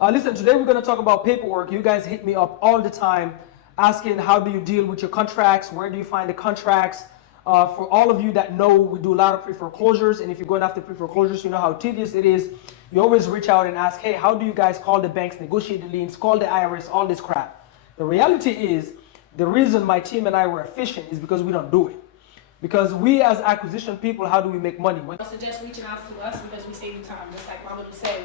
Listen, today we're going to talk about paperwork. You guys hit me up all the time asking how do you deal with your contracts, where do you find the contracts. For all of you that know, we do a lot of pre-foreclosures, and if you're going after pre-foreclosures, you know how tedious it is. You always reach out and ask, hey, how do you guys call the banks, negotiate the liens, call the IRS, all this crap. The reality is, the reason my team and I were efficient is because we don't do it. Because we as acquisition people, how do we make money? I suggest reaching out to us because we save you time. Just like Mama would say,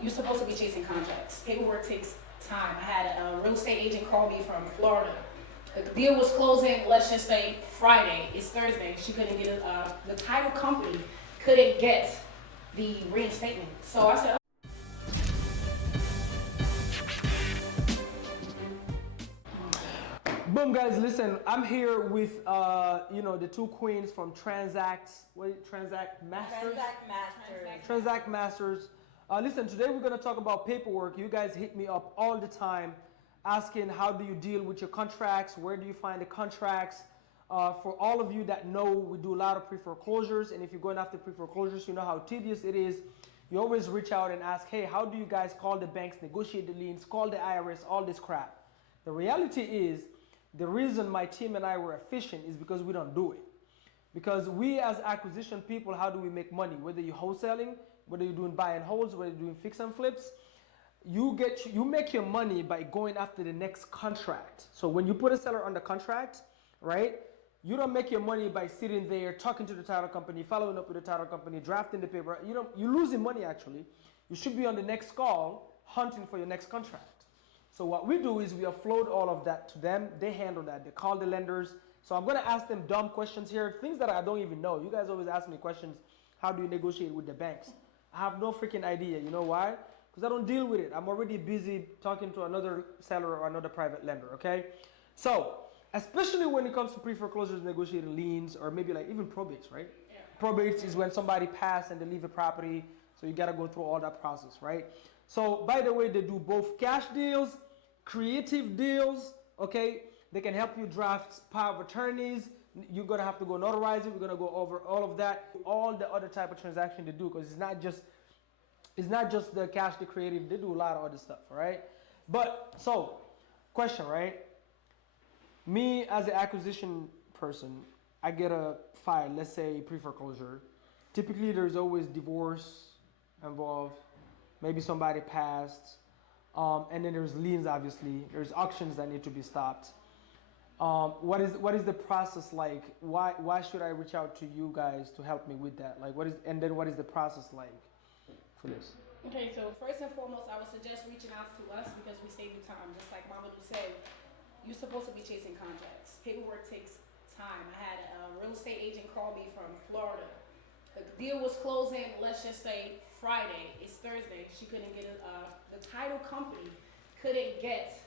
you're supposed to be chasing contracts. Paperwork takes time. I had a real estate agent call me from Florida. The deal was closing, let's just say Friday. It's Thursday. She couldn't get it. The title company couldn't get the reinstatement. So I said, Boom, guys, listen, I'm here with, the two queens from Transact Masters? Transact Masters. Listen, today we're going to talk about paperwork. You guys hit me up all the time asking how do you deal with your contracts, where do you find the contracts. For all of you that know, we do a lot of pre-foreclosures, and if you're going after pre-foreclosures, you know how tedious it is. You always reach out and ask, hey, how do you guys call the banks, negotiate the liens, call the IRS, all this crap. The reality is, the reason my team and I were efficient is because we don't do it. Because we as acquisition people, how do we make money? Whether you're wholesaling, whether you're doing buy and holds, whether you're doing fix and flips, you make your money by going after the next contract. So when you put a seller under contract, right? You don't make your money by sitting there talking to the title company, following up with the title company, drafting the paper. You're losing money actually. You should be on the next call hunting for your next contract. So what we do is we offload all of that to them. They handle that. They call the lenders. So I'm going to ask them dumb questions here, things that I don't even know. You guys always ask me questions, how do you negotiate with the banks? I have no freaking idea. You know why? Because I don't deal with it. I'm already busy talking to another seller or another private lender, okay? So, especially when it comes to pre-foreclosures, negotiating liens, or maybe like even probates, right? Yeah. Probates is when somebody passed and they leave a property, so you got to go through all that process, right? So, by the way, they do both cash deals, creative deals, okay? They can help you draft power of attorneys. You're gonna have to go notarize it. We're gonna go over all of that, all the other type of transaction they do, because it's not just the cash, the creative. They do a lot of other stuff, right? But so, question, right? Me as an acquisition person, I get a file, let's say pre-foreclosure. Typically, there's always divorce involved. Maybe somebody passed, and then there's liens. Obviously, there's auctions that need to be stopped. What is the process like? Why should I reach out to you guys to help me with that? Like, what is the process like for this? okay, so first and foremost, I would suggest reaching out to us because we save you time. Just like Mama would say, you're supposed to be chasing contracts. Paperwork takes time. I had a real estate agent call me from Florida. The deal was closing, let's just say Friday. It's Thursday. She couldn't get it. The title company couldn't get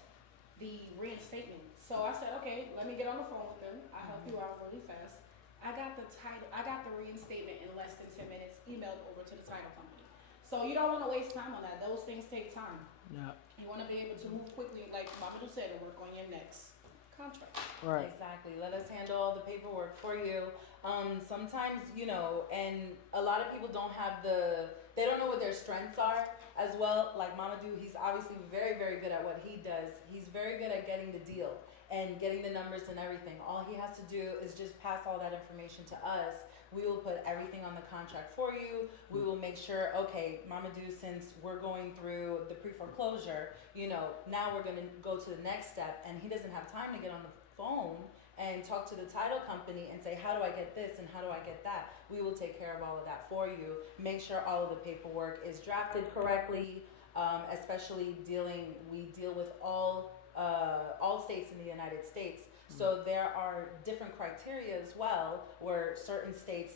the reinstatement. So I said, okay, let me get on the phone with them. I'll help you out really fast. I got the title. I got the reinstatement in less than 10 minutes. Emailed over to the title company. So you don't want to waste time on that. Those things take time. Yeah. You want to be able to move quickly, like Mama said, and work on your next contract. Right. Exactly. Let us handle all the paperwork for you. Sometimes, and a lot of people they don't know what their strengths are as well. Like Mamadou, he's obviously very, very good at what he does. He's very good at getting the deal and getting the numbers and everything. All he has to do is just pass all that information to us. We will put everything on the contract for you. We will make sure, okay, Mamadou, since we're going through the pre-foreclosure, now we're going to go to the next step, and he doesn't have time to get on the phone and talk to the title company and say, how do I get this and how do I get that? We will take care of all of that for you. Make sure all of the paperwork is drafted correctly, especially we deal with all states in the United States. So there are different criteria as well, where certain states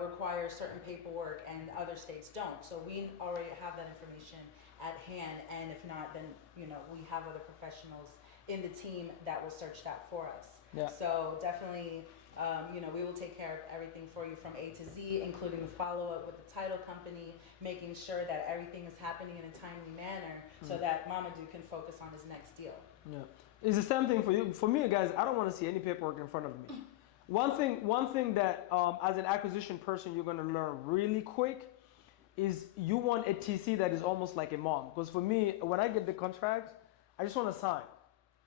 require certain paperwork and other states don't. So we already have that information at hand, and if not, then we have other professionals in the team that will search that for us. Yeah. So definitely, we will take care of everything for you from A to Z, including the follow-up with the title company, making sure that everything is happening in a timely manner so that Mamadou can focus on his next deal. Yeah. It's the same thing for you. For me, guys, I don't want to see any paperwork in front of me. One thing that as an acquisition person you're going to learn really quick is you want a TC that is almost like a mom. Because for me, when I get the contract, I just want to sign.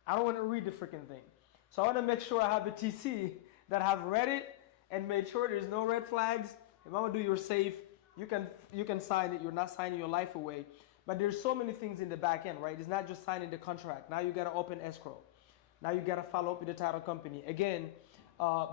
I don't want to read the freaking thing. So I want to make sure I have a TC that have read it and made sure there's no red flags. If I'm gonna do your safe, you can sign it. You're not signing your life away. But there's so many things in the back end, right? It's not just signing the contract. Now you gotta open escrow. Now you gotta follow up with the title company. Again,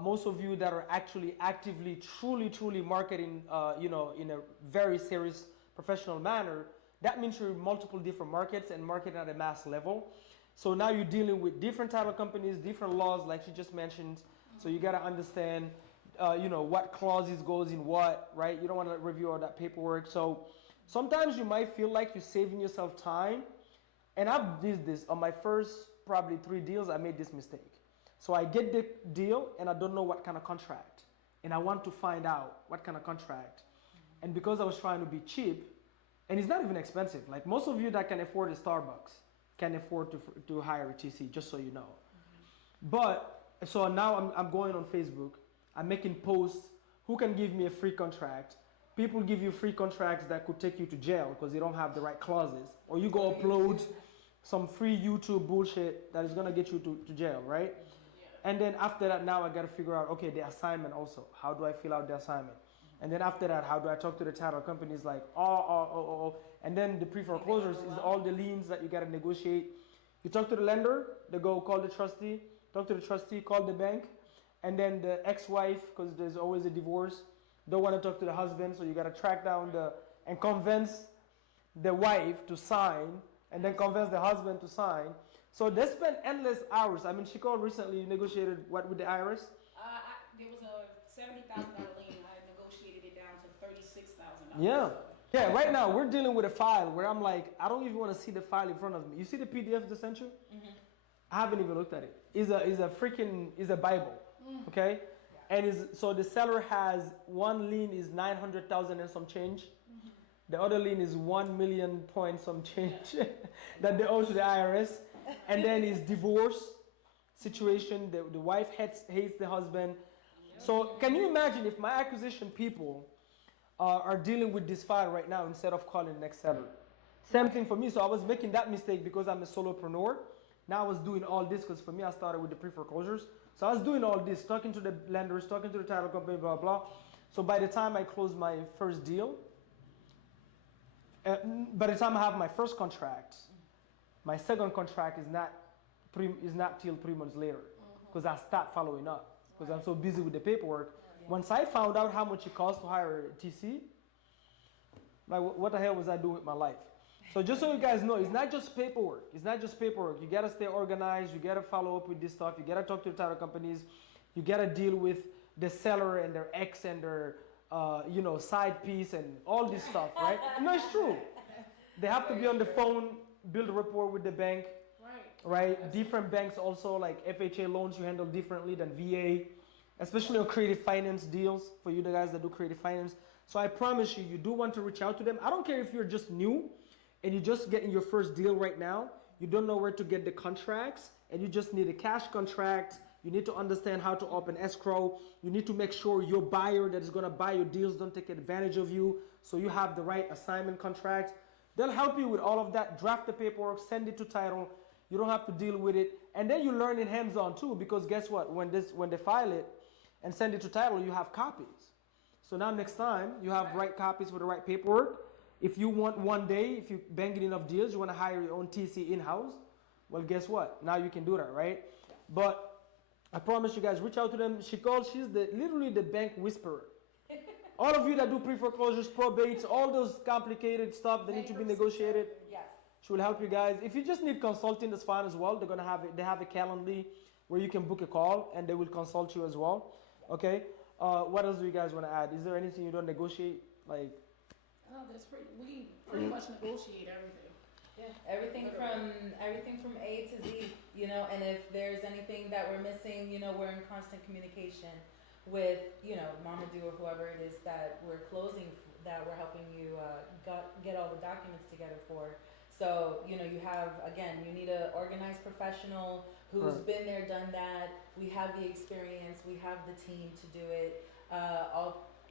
most of you that are actually actively, truly marketing, in a very serious professional manner, that means you're in multiple different markets and marketing at a mass level. So now you're dealing with different title companies, different laws, like she just mentioned. So you gotta understand, what clauses goes in what, right? You don't want to review all that paperwork. So sometimes you might feel like you're saving yourself time. And I've did this on my first probably 3 deals. I made this mistake. So I get the deal and I don't know what kind of contract, and I want to find out what kind of contract. And because I was trying to be cheap, and it's not even expensive. Like most of you that can afford a Starbucks can afford to hire a TC, just so you know. But so now I'm going on Facebook. I'm making posts. Who can give me a free contract? People give you free contracts that could take you to jail because they don't have the right clauses. Or you go upload some free YouTube bullshit that is gonna get you to jail, right? And then after that, now I gotta figure out, okay, the assignment also. How do I fill out the assignment? And then after that, how do I talk to the title companies like, and then the pre-foreclosures is all the liens that you gotta negotiate. You talk to the lender, they go call the trustee, talk to the trustee, call the bank, and then the ex-wife, because there's always a divorce, don't want to talk to the husband, so you got to track down and convince the wife to sign, and then convince the husband to sign. So they spend endless hours. I mean, she called recently, negotiated what with the IRS? There was a $70,000 lien. I negotiated it down to $36,000. Yeah. Yeah, right now we're dealing with a file where I'm like, I don't even want to see the file in front of me. You see the PDF they sent you? Mm-hmm. I haven't even looked at it. It's a Bible. Okay, and so the seller has one lien is 900,000 and some change. Mm-hmm. The other lien is 1 million point some change that they owe to the IRS, and then is divorce situation. The wife hates the husband. So can you imagine if my acquisition people are dealing with this file right now instead of calling the next seller? Same thing for me. So I was making that mistake because I'm a solopreneur. Now I was doing all this because for me I started with the pre-foreclosures. So I was doing all this, talking to the lenders, talking to the title company, blah, blah. So by the time I closed my first deal, by the time I have my first contract, my second contract is not till 3 months later because I start following up because I'm so busy with the paperwork. Once I found out how much it costs to hire a TC, like what the hell was I doing with my life? So just so you guys know, it's not just paperwork. It's not just paperwork. You gotta stay organized. You gotta follow up with this stuff. You gotta talk to the title companies. You gotta deal with the seller and their ex and their, side piece and all this stuff, right? No, it's true. They have to be on the phone, build a rapport with the bank, right? Different banks also, like FHA loans, you handle differently than VA, especially on creative finance deals for you guys that do creative finance. So I promise you, you do want to reach out to them. I don't care if you're just new and you're just getting your first deal right now, you don't know where to get the contracts, and you just need a cash contract, you need to understand how to open escrow, you need to make sure your buyer that is gonna buy your deals don't take advantage of you, so you have the right assignment contract. They'll help you with all of that, draft the paperwork, send it to title, you don't have to deal with it, and then you learn in hands-on too, because guess what, when they file it and send it to title, you have copies. So now next time, you have right copies for the right paperwork. If you want one day, if you banging enough deals, you want to hire your own TC in-house, well, guess what? Now you can do that, right? But I promise you guys, reach out to them. She's literally the bank whisperer. All of you that do pre-foreclosures, probates, all those complicated stuff that need to be negotiated, yes, she will help you guys. If you just need consulting, that's fine as well. They have a Calendly where you can book a call and they will consult you as well. Okay. What else do you guys want to add? Is there anything you don't negotiate? Like, we pretty much negotiate everything. Yeah, everything from A to Z, and if there's anything that we're missing, we're in constant communication with, Mamadou or whoever it is that we're closing, that we're helping you get all the documents together for. So, you need an organized professional who's been there, done that. We have the experience, we have the team to do it.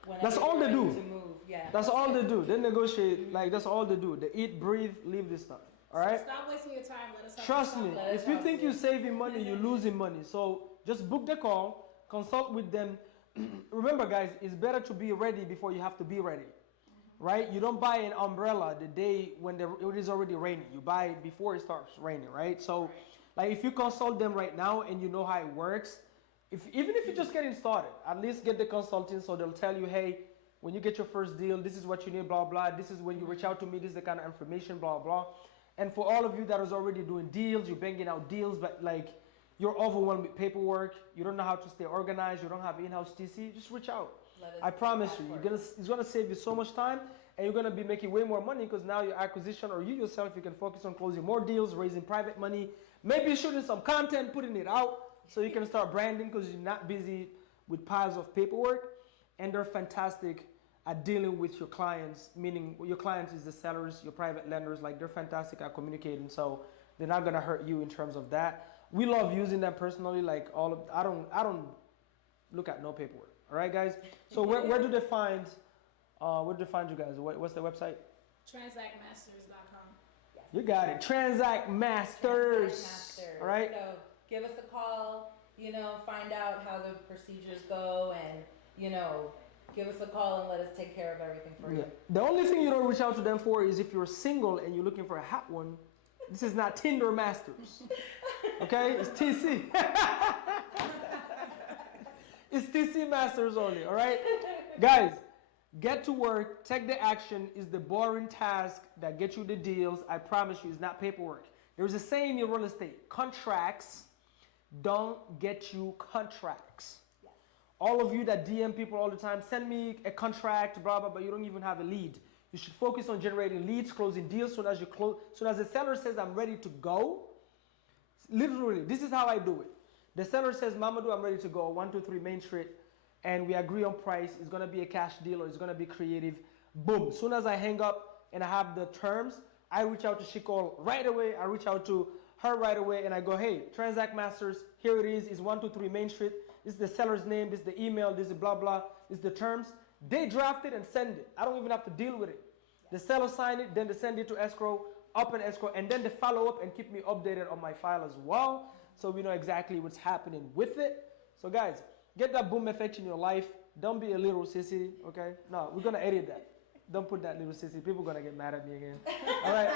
whenever That's all you're they ready do. to move. Yeah. That's all they do. They negotiate. Like that's all they do. They eat, breathe, leave this stuff. All right. So stop wasting your time. Let us help Trust you. me. Let us If you help think you. you're saving money, you're losing money. So just book the call, consult with them. Remember, guys, it's better to be ready before you have to be ready. Right? You don't buy an umbrella the day when it is already raining. You buy it before it starts raining, right? So, like, if you consult them right now and you know how it works, even if you're just getting started, at least get the consulting so they'll tell you, hey, when you get your first deal, this is what you need, blah, blah. This is when you reach out to me, this is the kind of information, blah, blah. And for all of you that is already doing deals, you're banging out deals, but like you're overwhelmed with paperwork, you don't know how to stay organized, you don't have in-house TC, just reach out. I promise you, it's gonna save you so much time, and you're gonna be making way more money because now your acquisition or you yourself, you can focus on closing more deals, raising private money, maybe shooting some content, putting it out, so you can start branding because you're not busy with piles of paperwork. And they're fantastic at dealing with your clients, meaning your clients is the sellers, your private lenders, like they're fantastic at communicating, so they're not gonna hurt you in terms of that. We love using them personally, like I don't look at no paperwork. All right, guys. So where do they find you guys? What's the website? Transactmasters.com. Yes. You got it. Transact Masters. All right. So give us a call. Find out how the procedures go, and give us a call and let us take care of everything for you. The only thing you don't reach out to them for is if you're single and you're looking for a hot one. This is not Tinder Masters. Okay? It's TC. It's TC Masters only, all right? Guys, get to work. Take the action. Is the boring task that gets you the deals. I promise you, it's not paperwork. There's a saying in real estate, contracts don't get you contracts. Yes. All of you that DM people all the time, send me a contract, blah, blah, but you don't even have a lead. You should focus on generating leads, closing deals. Soon as the seller says, I'm ready to go, literally, this is how I do it. The seller says, Mamadou, I'm ready to go, 123 Main Street, and we agree on price. It's gonna be a cash deal or it's gonna be creative. Boom. Soon as I hang up and I have the terms, I reach out to Shikol right away. I reach out to her right away and I go, hey, Transact Masters, here it is. It's 123 Main Street. This is the seller's name. This is the email. This is blah, blah. This is the terms. They draft it and send it. I don't even have to deal with it. The seller sign it, then they send it to escrow, up in escrow, and then they follow up and keep me updated on my file as well, so we know exactly what's happening with it. So guys, get that boom effect in your life. Don't be a little sissy, okay? No, we're gonna edit that. Don't put that little sissy. People are gonna get mad at me again. All right?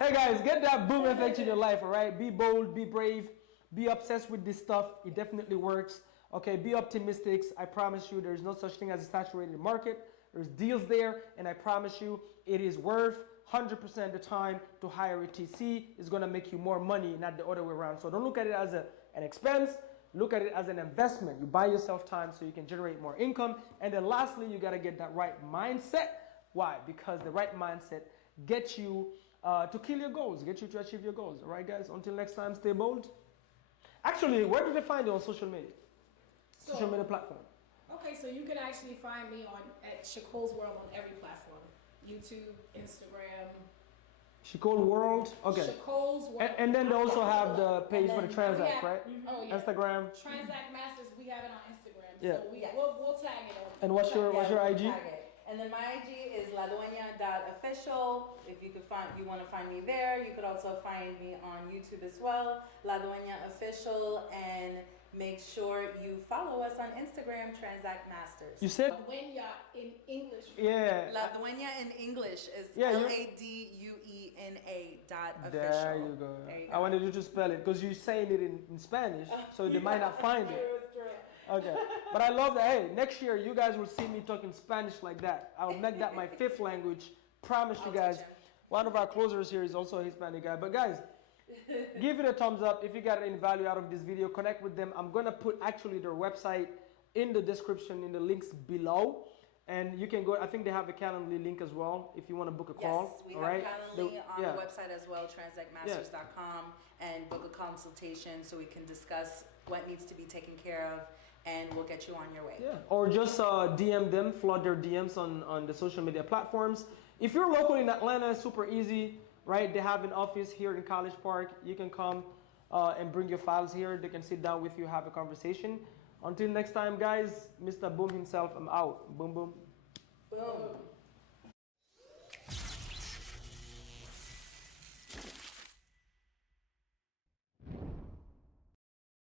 Hey guys, get that boom effect in your life, all right? Be bold, be brave, be obsessed with this stuff. It definitely works. Okay, be optimistic. I promise you there's no such thing as a saturated market. There's deals there, and I promise you it is worth 100% of the time to hire a TC. It's gonna make you more money, not the other way around. So don't look at it as an expense. Look at it as an investment. You buy yourself time so you can generate more income. And then lastly, you gotta get that right mindset. Why? Because the right mindset gets you to kill your goals, get you to achieve your goals. All right, guys? Until next time, stay bold. Actually, where do they find you on social media? Social media platform. Okay, so you can actually find me at Shakol's World on every platform. YouTube, Instagram. Shikol World? Okay. Shakol's World. And then they also have the page for the Transact, right? Oh, yeah. Instagram. Transact Masters, we have it on Instagram. Yeah. So we'll tag it on. And what's your IG? And then my IG is ladueña.official. If you want to find me there. You could also find me on YouTube as well, La Dueña Official, and make sure you follow us on Instagram, Transact Masters. You said? La Dueña in English. Yeah. La Dueña in English is LADUENA.official. There you go. There you go. I wanted you to spell it because you're saying it in Spanish, so they might not find it. Okay, but I love that. Hey, next year you guys will see me talking Spanish like that. I'll make that my 5th language. Promise you guys. One of our closers here is also a Hispanic guy. But guys, give it a thumbs up if you got any value out of this video. Connect with them. I'm gonna put actually their website in the description, in the links below, and you can go. I think they have a Calendly link as well if you want to book a call. Yes, we have Calendly on the website as well, transactmasters.com, and book a consultation so we can discuss what needs to be taken care of, and we'll get you on your way. Yeah, or just DM them, flood their DMs on the social media platforms. If you're local in Atlanta, it's super easy, right? They have an office here in College Park. You can come and bring your files here. They can sit down with you, have a conversation. Until next time, guys, Mr. Boom himself, I'm out. Boom, boom. Boom.